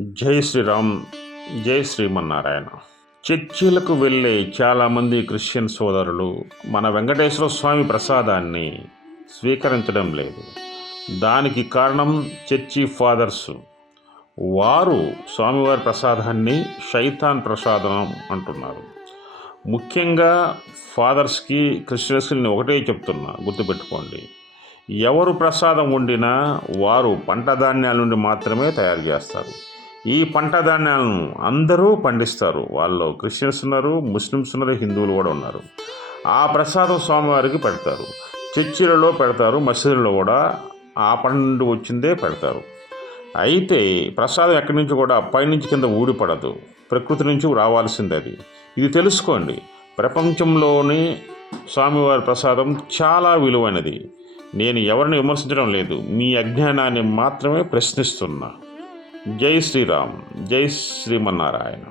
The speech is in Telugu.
జై శ్రీరామ్, జై శ్రీమన్నారాయణ. చర్చిలకు వెళ్ళే చాలామంది క్రిస్టియన్ సోదరులు మన వెంకటేశ్వర స్వామి ప్రసాదాన్ని స్వీకరించడం లేదు. దానికి కారణం చర్చి ఫాదర్సు. వారు స్వామివారి ప్రసాదాన్ని శైతాన్ ప్రసాదం అంటున్నారు. ముఖ్యంగా ఫాదర్స్కి, క్రిస్టియన్స్కి నేను ఒకటే చెప్తున్నా, గుర్తుపెట్టుకోండి. ఎవరు ప్రసాదం వండినా వారు పంట ధాన్యాల నుండి మాత్రమే తయారు చేస్తారు. ఈ పంట ధాన్యాలను అందరూ పండిస్తారు. వాళ్ళు క్రిస్టియన్స్ ఉన్నారు, ముస్లిమ్స్ ఉన్నారు, హిందువులు కూడా ఉన్నారు. ఆ ప్రసాదం స్వామివారికి పెడతారు, చర్చిలలో పెడతారు, మసీదులలో కూడా ఆ పండు వచ్చిందే పెడతారు. అయితే ప్రసాదం ఎక్కడి నుంచి కూడా పైనుంచి కింద ఊడిపడదు, ప్రకృతి నుంచి రావాల్సింది అది. ఇది తెలుసుకోండి. ప్రపంచంలోని స్వామివారి ప్రసాదం చాలా విలువైనది. నేను ఎవరిని విమర్శించడం లేదు, మీ అజ్ఞానాన్ని మాత్రమే ప్రశ్నిస్తున్నా. జై శ్రీరామ్, జై శ్రీమన్నారాయణ.